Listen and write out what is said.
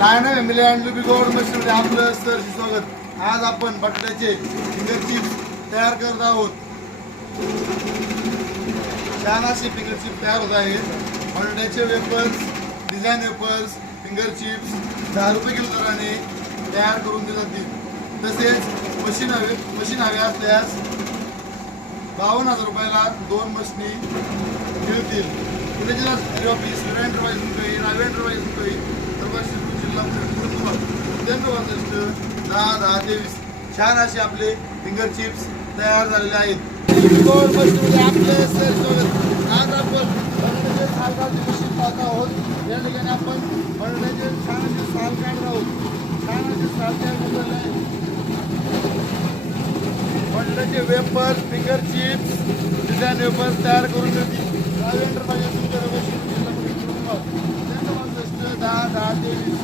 Lion family and Lubi gold मशीनमध्ये आपलं sir स्वागत. आज आपण बटाट्याचे फिंगर चिप्स तयार करत आहोत. छान अशी फिंगर चिप्स तयार होत आहेत. बटाट्याचे wafers design wafers finger chips दहा रुपये किलो दराने तयार करून दिले जातील. तसेच मशीन हवे मशीन हवे असल्यास बावन्न हजार रुपयाला दोन मशनी मिळतील. पुणे जिल्हा हरी ऑफिस विरायण रुपये मुंबई रुपये उद्यान वाजष्ट दहा दहा तेवीस छान असे आपले फिंगर चिप्स तयार झालेले आहेत. गोड मशीनमध्ये आपले सर स्वागत. आज आपण बटाट्याचे साल काढण्याची मशीन पाहत आहोत. या ठिकाणी आपण बटाट्याचे छान असे साल काढत आहोत. छान असे साल तयार केलेले आहे बटाट्याचे wafers finger chips design wafers तयार करून देतील. राजेंद्र पाहिजे तुमच्या दहा दहा तेवीस